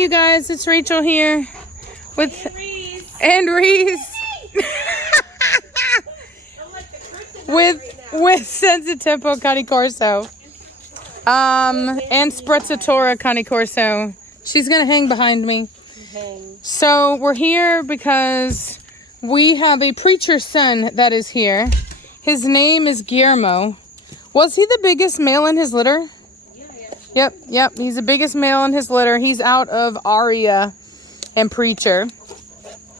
Hey, you guys, it's Rachel here with and Reese with Senza Tempo Cane Corso and Sprezzatura Cane Corso. She's gonna hang behind me. So we're here because we have a preacher's son that is here. His name is Guillermo. Was he the biggest male in his litter? Yep. He's the biggest male in his litter. He's out of Aria and Preacher.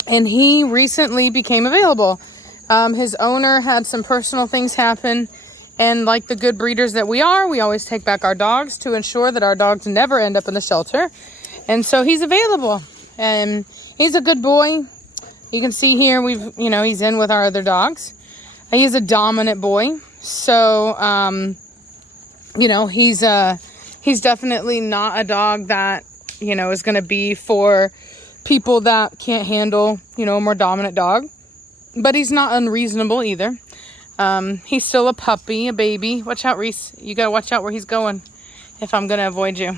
And he recently became available. His owner had some personal things happen. And like the good breeders that we are, we always take back our dogs to ensure that our dogs never end up in the shelter. And so he's available. And he's a good boy. You can see here, he's in with our other dogs. He's a dominant boy. So, he's definitely not a dog that, is going to be for people that can't handle, a more dominant dog. But he's not unreasonable either. He's still a puppy, a baby. Watch out, Reese. You got to watch out where he's going if I'm going to avoid you.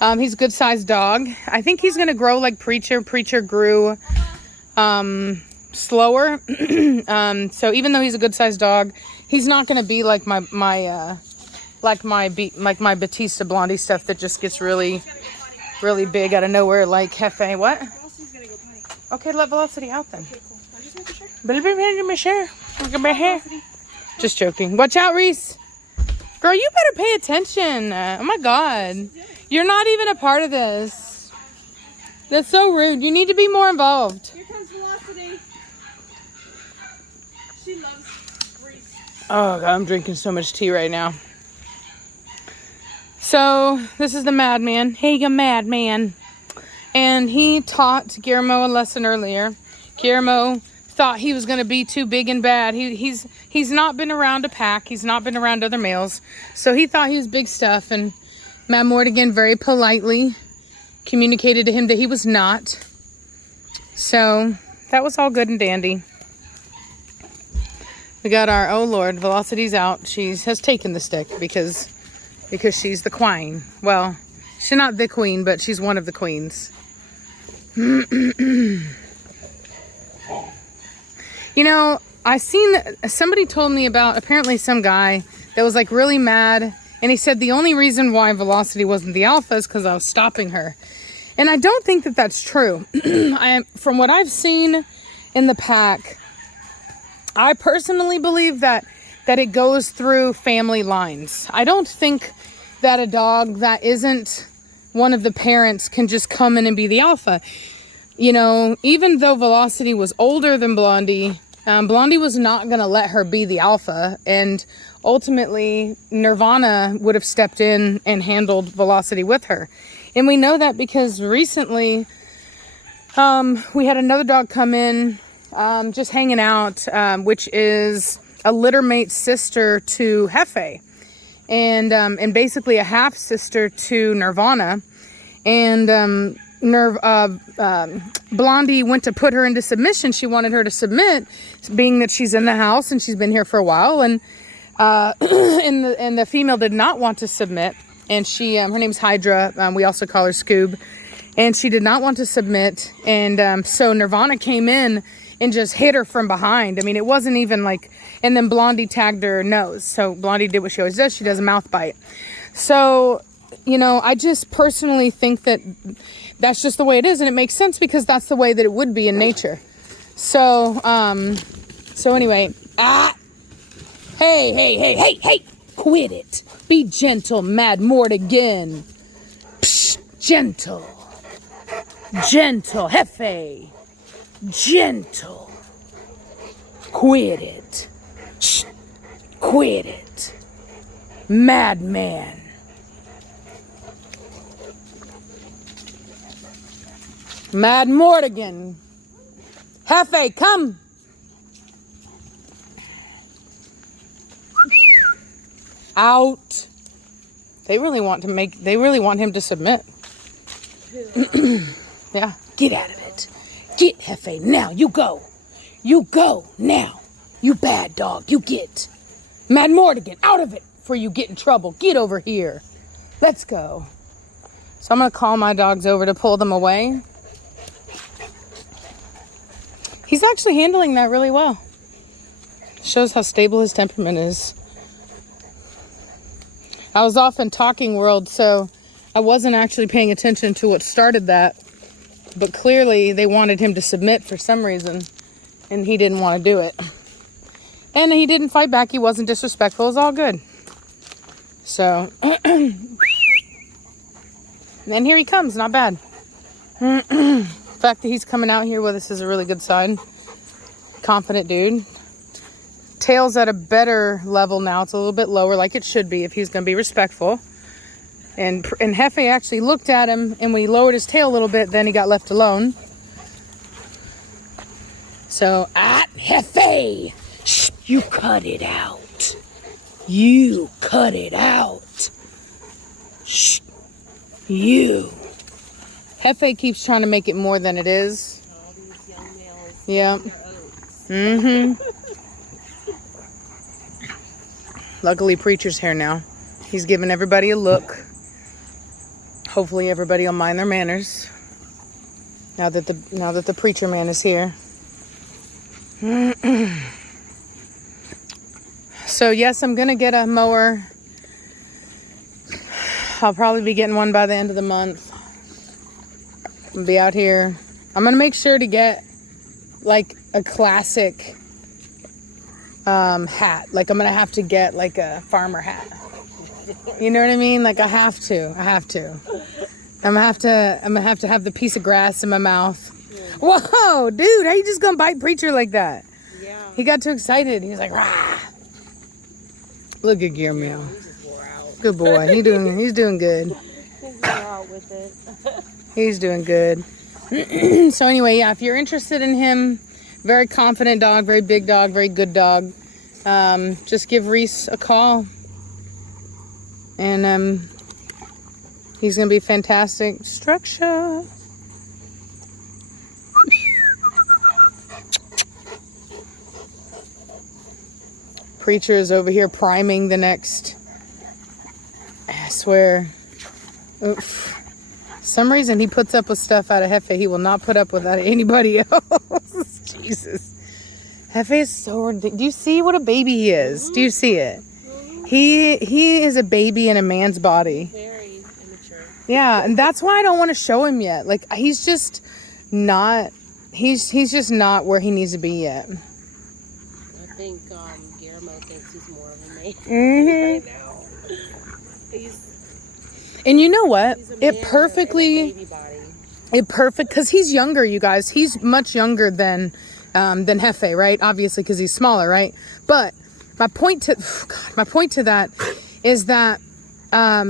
He's a good-sized dog. I think he's going to grow like Preacher. Preacher grew slower. So even though he's a good-sized dog, he's not going to be like my Batista Blondie stuff that just gets really, really big out of nowhere, like Hefe. What? Okay, let Velocity out then. Okay, cool. I'm just making sure. Just joking. Watch out, Reese. Girl, you better pay attention. Oh my God. You're not even a part of this. That's so rude. You need to be more involved. Here comes Velocity. She loves Reese. Oh God, I'm drinking so much tea right now. So this is the madman. Hey, you madman. And he taught Guillermo a lesson earlier. Guillermo thought he was going to be too big and bad. He's not been around a pack. He's not been around other males. So he thought he was big stuff. And Matt Mortigan very politely communicated to him that he was not. So that was all good and dandy. We got our, oh Lord, Velocity's out. She has taken the stick because she's the queen. Well, she's not the queen, but she's one of the queens. I seen somebody told me about apparently some guy that was like really mad, and he said the only reason why Velocity wasn't the alpha is because I was stopping her. And I don't think that that's true. From what I've seen in the pack, I personally believe that it goes through family lines. I don't think that a dog that isn't one of the parents can just come in and be the alpha. Even though Velocity was older than Blondie, Blondie was not going to let her be the alpha. And ultimately, Nirvana would have stepped in and handled Velocity with her. And we know that because recently we had another dog come in just hanging out, which is a littermate sister to Hefe. And basically a half sister to Nirvana. And Blondie went to put her into submission. She wanted her to submit, being that she's in the house and she's been here for a while. And and the female did not want to submit. And she, her name's Hydra. We also call her Scoob. And she did not want to submit. And so Nirvana came in and just hit her from behind. I mean, it wasn't even like, and then Blondie tagged her nose. So Blondie did what she always does. She does a mouth bite. So, I just personally think that that's just the way it is. And it makes sense because that's the way that it would be in nature. So, anyway, hey, quit it. Be gentle, Mad Mortigan. Psh, gentle, Hefe. Gentle. Quit it. Shh. Quit it. Madman. Mad Mortigan. Hefe, come. Out. They really want him to submit. Yeah. Get out of it. Get, Hefe, now. You go. You go now. You bad dog. You get. Mad Mortigan, out of it before you get in trouble. Get over here. Let's go. So I'm going to call my dogs over to pull them away. He's actually handling that really well. Shows how stable his temperament is. I was off in talking world, so I wasn't actually paying attention to what started that. But clearly they wanted him to submit for some reason, and he didn't want to do it. And he didn't fight back. He wasn't disrespectful. It was all good. So, and here he comes. Not bad. The fact that he's coming out here with us is a really good sign. Confident dude. Tail's at a better level now. It's a little bit lower, like it should be if he's going to be respectful. And Hefe actually looked at him, and when he lowered his tail a little bit, then he got left alone. So, Hefe, shh, you cut it out. You cut it out. Shh, you. Hefe keeps trying to make it more than it is. All these young males. Yeah. Luckily, Preacher's here now. He's giving everybody a look. Hopefully, everybody will mind their manners. Now that the Preacher man is here. So yes, I'm gonna get a mower. I'll probably be getting one by the end of the month. I'll be out here. I'm gonna make sure to get like a classic hat. Like I'm gonna have to get like a farmer hat. You know what I mean? Like I have to. I'm gonna have to have the piece of grass in my mouth. Yeah. Whoa, dude! How you just gonna bite Preacher like that? Yeah. He got too excited. He was like, "Rah!" Look at Guillermo. Good boy. He's doing good. He's doing good. So anyway, yeah, if you're interested in him, very confident dog, very big dog, very good dog. Just give Reese a call. And he's gonna be fantastic. Structure. Preacher is over here priming the next. I swear. Oof. Some reason he puts up with stuff out of Hefe he will not put up with out of anybody else. Jesus. Hefe is so... Do you see what a baby he is? Do you see it? He is a baby in a man's body. Very immature. Yeah, and that's why I don't want to show him yet. Like, he's just not... He's just not where he needs to be yet. I think Guillermo thinks he's more of a man right now. And you know what? It perfectly... Because he's younger, you guys. He's much younger than Hefe, right? Obviously, because he's smaller, right? But my point to that is that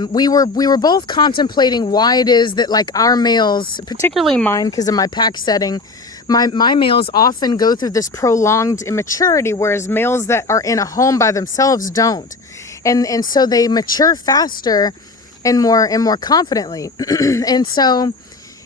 we were both contemplating why it is that like our males, particularly mine, because of my pack setting, my males often go through this prolonged immaturity, whereas males that are in a home by themselves don't, and so they mature faster and more confidently, and so.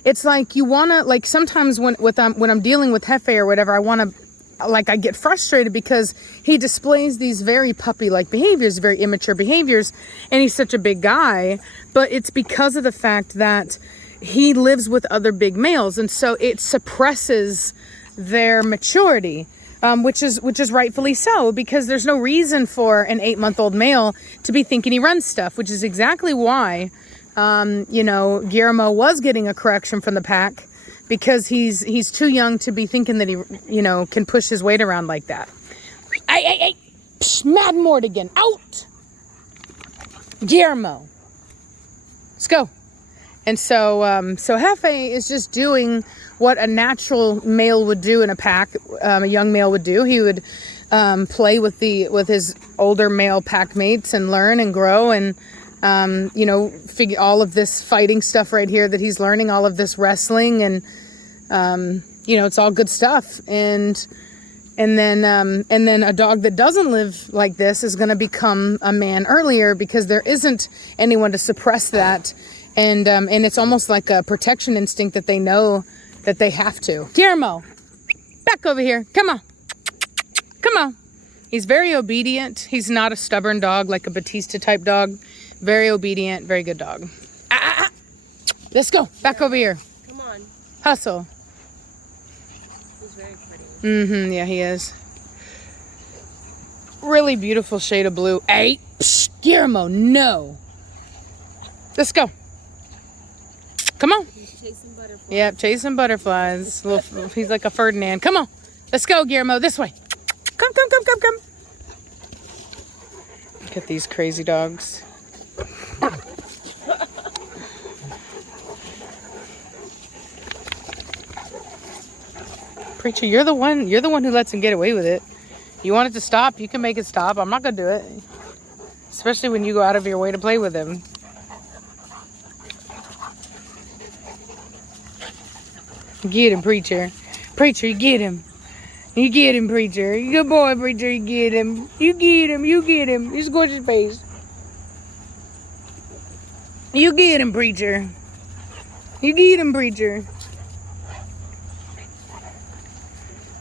It's like you want to, like sometimes when I'm dealing with Hefe or whatever, I get frustrated because he displays these very puppy-like behaviors, very immature behaviors, and he's such a big guy, but it's because of the fact that he lives with other big males, and so it suppresses their maturity, which is rightfully so, because there's no reason for an 8-month-old male to be thinking he runs stuff, which is exactly why Guillermo was getting a correction from the pack because he's too young to be thinking that he, can push his weight around like that. Hey, psh, Mad Mortigan, out! Guillermo, let's go. And so Hefe is just doing what a natural male would do in a pack, a young male would do. He would play with his older male pack mates and learn and grow and figure all of this fighting stuff right here that he's learning, all of this wrestling, and it's all good stuff. And then a dog that doesn't live like this is going to become a man earlier because there isn't anyone to suppress that, and it's almost like a protection instinct that they know that they have to. Guillermo, back over here. Come on. He's very obedient. He's not a stubborn dog like a Batista type dog. Very obedient, very good dog. Let's go. Back over here. Come on. Hustle. He's very pretty. Mm-hmm. Yeah, he is. Really beautiful shade of blue. Hey, psh, Guillermo, no. Let's go. Come on. He's chasing butterflies. Yep, chasing butterflies. He's like a Ferdinand. Come on. Let's go, Guillermo. This way. Come. Look at these crazy dogs. Preacher, you're the one who lets him get away with it. You want it to stop, you can make it stop. I'm not gonna do it. Especially when you go out of your way to play with him. Get him, Preacher. Preacher, you get him. You get him, Preacher. Good boy, Preacher, you get him. You get him, you get him. He's gorgeous face. You get him, Preacher. You get him, Preacher.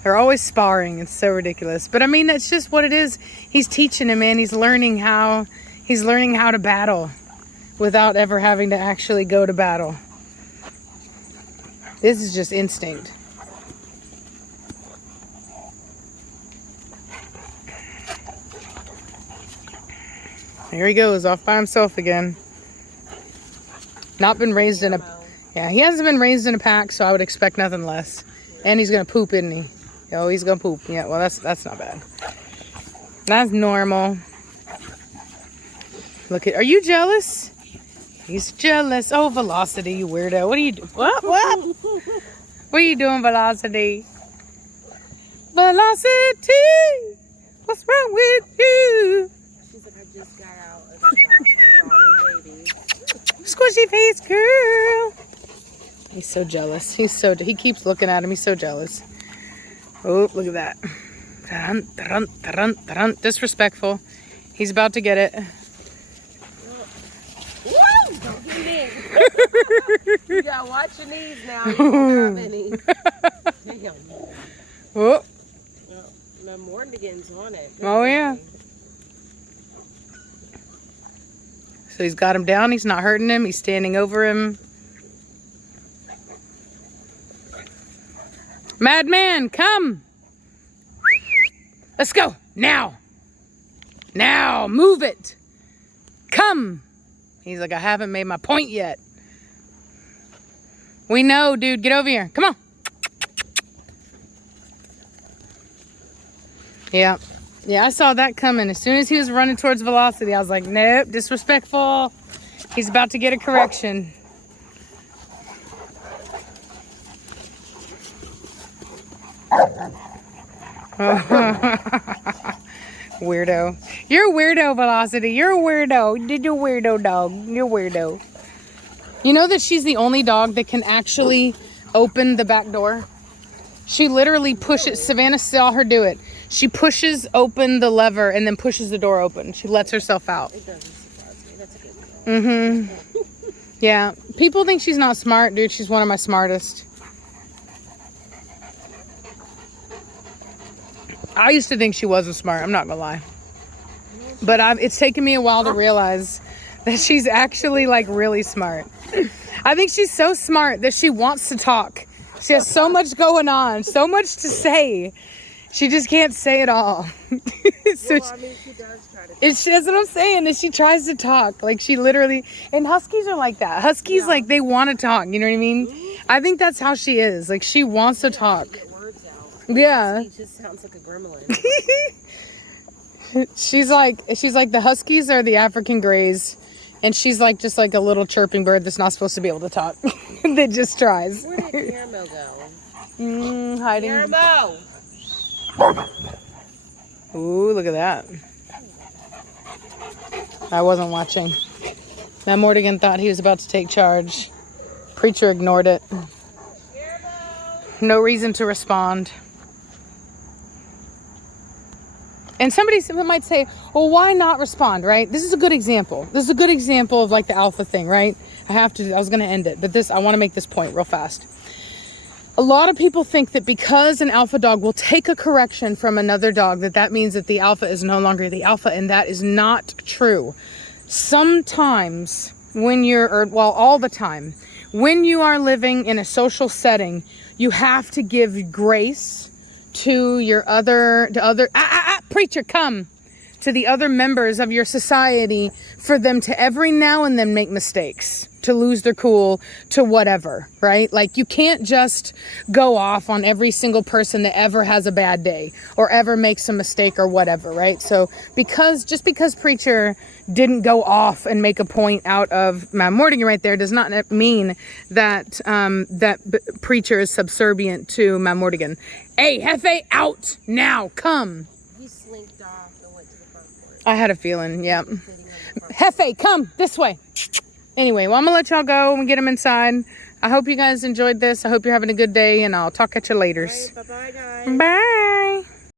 They're always sparring. It's so ridiculous. But I mean, that's just what it is. He's teaching him, man. He's learning how to battle without ever having to actually go to battle. This is just instinct. There he goes, off by himself again. Not been raised in a... Yeah, he hasn't been raised in a pack, so I would expect nothing less. And he's going to poop, isn't he? Oh, he's going to poop. Yeah, well, that's not bad. That's normal. Look at... Are you jealous? He's jealous. Oh, Velocity, you weirdo. What are you doing? What? What are you doing, Velocity? Velocity! What's wrong with you? She's like, I just got out of the dog and baby. Squishy face girl. He's so jealous. He keeps looking at him. He's so jealous. Oh, look at that. Dun, dun, dun, dun. Disrespectful. He's about to get it. Woo! Don't get me. You gotta watch your knees now. You don't have any. Damn. Oh. The Morgan's on it. Oh, yeah. So he's got him down. He's not hurting him. He's standing over him. Madman, come. Let's go. Now. Now. Move it. Come. He's like, I haven't made my point yet. We know, dude. Get over here. Come on. Yeah. Yeah, I saw that coming. As soon as he was running towards Velocity, I was like, nope, disrespectful. He's about to get a correction. Weirdo. You're a weirdo, Velocity. You're a weirdo. You're a weirdo dog. You're a weirdo. You know that she's the only dog that can actually open the back door? She literally pushes. Savannah saw her do it. She pushes open the lever and then pushes the door open. She lets herself out. It doesn't surprise me. That's a good girl. Yeah. People think she's not smart, dude. She's one of my smartest. I used to think she wasn't smart. I'm not gonna lie. But it's taken me a while to realize that she's actually like really smart. I think she's so smart that she wants to talk. She has so much going on, so much to say. She just can't say it all. So Well, I mean, she does try to. that's what I'm saying, is she tries to talk. Like she literally, and Huskies are like that. Huskies, like they want to talk, you know what I mean? I think that's how she is. Like she wants to talk. Get words out. Yeah. He just sounds like a gremlin. She's like the Huskies are the African Greys, and she's like just like a little chirping bird that's not supposed to be able to talk. That just tries. Where did Guillermo go? Hiding. Guillermo! Ooh, look at that. I wasn't watching. Now Morgan thought he was about to take charge. Preacher ignored it. No reason to respond. And somebody might say, well, why not respond, right? This is a good example. This is a good example of like the alpha thing, right? I was going to end it, but I want to make this point real fast. A lot of people think that because an alpha dog will take a correction from another dog, that means that the alpha is no longer the alpha, and that is not true. Sometimes all the time, when you are living in a social setting, you have to give grace to preacher, come, to the other members of your society, for them to every now and then make mistakes, to lose their cool, to whatever, right? Like, you can't just go off on every single person that ever has a bad day or ever makes a mistake or whatever, right? So just because preacher didn't go off and make a point out of Mount Morgan right there does not mean that preacher is subservient to Mount Morgan. Hey, Hefe, out now, come. He slinked off and went to the front porch. I had a feeling, yeah. Sitting on the front Hefe, come this way. Anyway, well, I'm gonna let y'all go and get them inside. I hope you guys enjoyed this. I hope you're having a good day, and I'll talk at you later. porch. Bye-bye, guys. Bye.